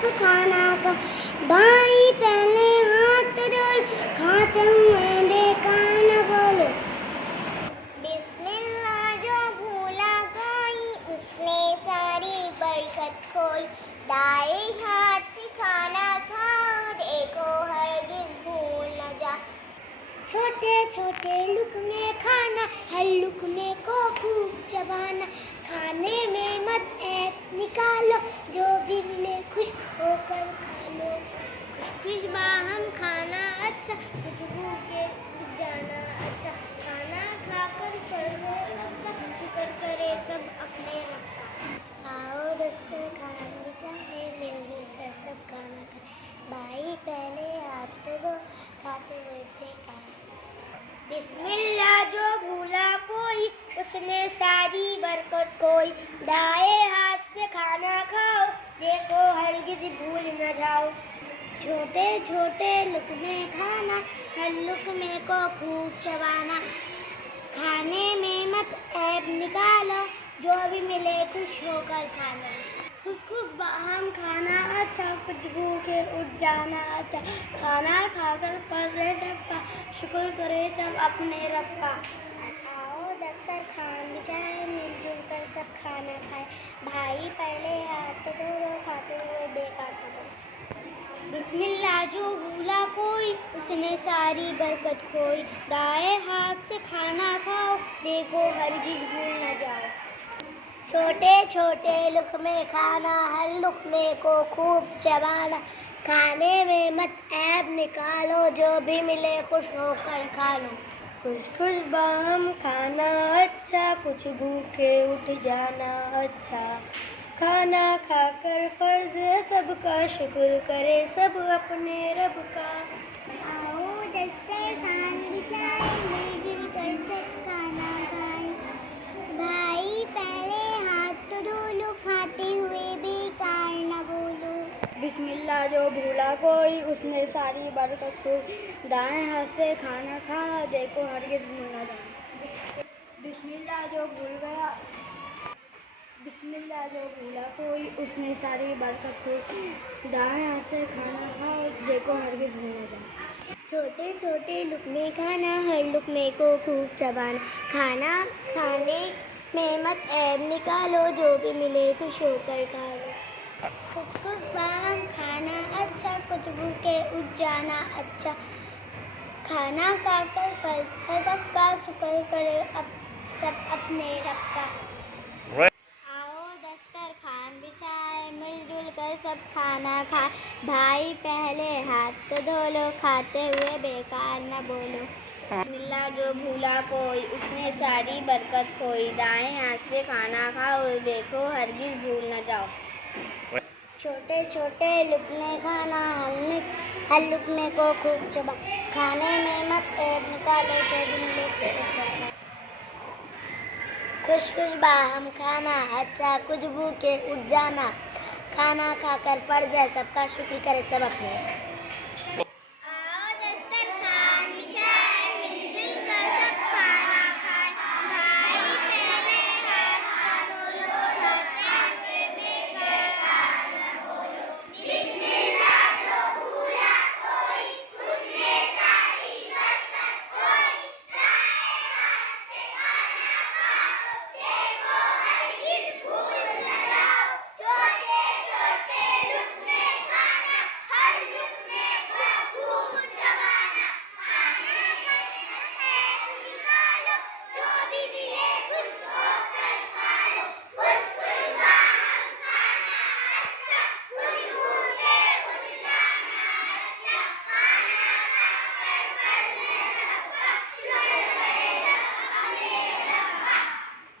सब खाना खा, भाई पहले हाथ धो, खाते हुए बेकार न बोलो। बिस्मिल्लाह जो भूला कोई, उसने सारी बरकत खोई, दाएं हाथ से खाना खाओ, देखो हरगिज़ भूल न जा। छोटे छोटे लुक़मे खाना, हर लुक़मे को खूब चबाना, खाने में मत ऐब निकालो, जो भी मिले खुश होकर खा लो। खुश बाहम खाना अच्छा, कुछ भूखे जाना अच्छा, खाना खाकर फर्ज है सबका, शुक्र करे सब अपने रब का। आओ दस्तरखान बिछाए, मिलजुल कर सब खाना खाए, भाई पहले हाथ धो, खाते हुए बेकार। बिस्मिल्लाह जो भूला कोई, उसने सारी बरकत खोई, दाएं हाथ से खाना खाओ, देखो हरगिज़ भूल न जाओ। छोटे छोटे लुक़मे खाना, हर लुक़मे को खूब चबाना, खाने में मत ऐब निकालो, जो भी मिले खुश होकर खाना। खुश बाहम खाना अच्छा, कुछ भूखे उठ जाना अच्छा, खाना खाकर फर्ज है सबका, शुक्र करे सब अपने रब का। आओ दस्तरखान बिछाए, मिलजुल कर सब खाना खाए, भाई पहले हाथ धो लो, खाते हुए बेकार न बोलो। बिस्मिल्लाह जो भूला कोई, उसने सारी बरकत खोई, दाएं हाथ से खाना खाओ, देखो हरगिज़ भूल न जाओ। छोटे छोटे लुक़मे खाना, हर लुक़मे को खूब चबाना, खाने में मत ऐब निकालो, जो भी मिले खुश होकर खा लो। खुश बाहम खाना अच्छा, कुछ भूखे उठ जाना अच्छा, खाना खाकर फर्ज है सबका, शुक्र करे सब अपने रब का। आओ दस्तरखान बिछाए, मिलजुल कर सब खाना खाए, भाई पहले हाथ धो लो, खाते हुए बेकार न बोलो। बिस्मिल्लाह जो भूला कोई, उसने सारी बरकत खोई, दाएं हाथ से खाना खाना, देखो हरगिज़ भूल न जाना। बिस्मिल्लाह जो भूला कोई, उसने सारी बरकत खोई, दाएं हाथ से खाना खाओ, देखो हरगिज़ भूल न जाना। छोटे छोटे लुक़मे खाना, हर लुक़मे को खूब चबाना, खाना खाने में मत ऐब निकालो, जो भी मिले खुश होकर खा लो। खुश बाहम खाना अच्छा, कुछ भूखे उठ जाना अच्छा, खाना खाकर फर्ज है सबका, शुक्र करे सब अपने रब का। आओ दस्तरखान बिछाए, मिलजुल कर सब खाना खाए, भाई पहले हाथ धो लो, खाते हुए बेकार न बोलो। बिस्मिल्लाह जो भूला कोई, उसने सारी बरकत खोई, दाएं हाथ से खाना खाओ, देखो हरगिज़ भूल न जाओ। छोटे छोटे लुक़मे खाना, हर लुक़मे को खूब चबा, खाने में मत ऐब निकालो, जो भी मिले खुश बाहम खाना अच्छा, कुछ भूखे उठ जाना, खाना खाकर फर्ज है सबका, शुक्र करे सब अपने।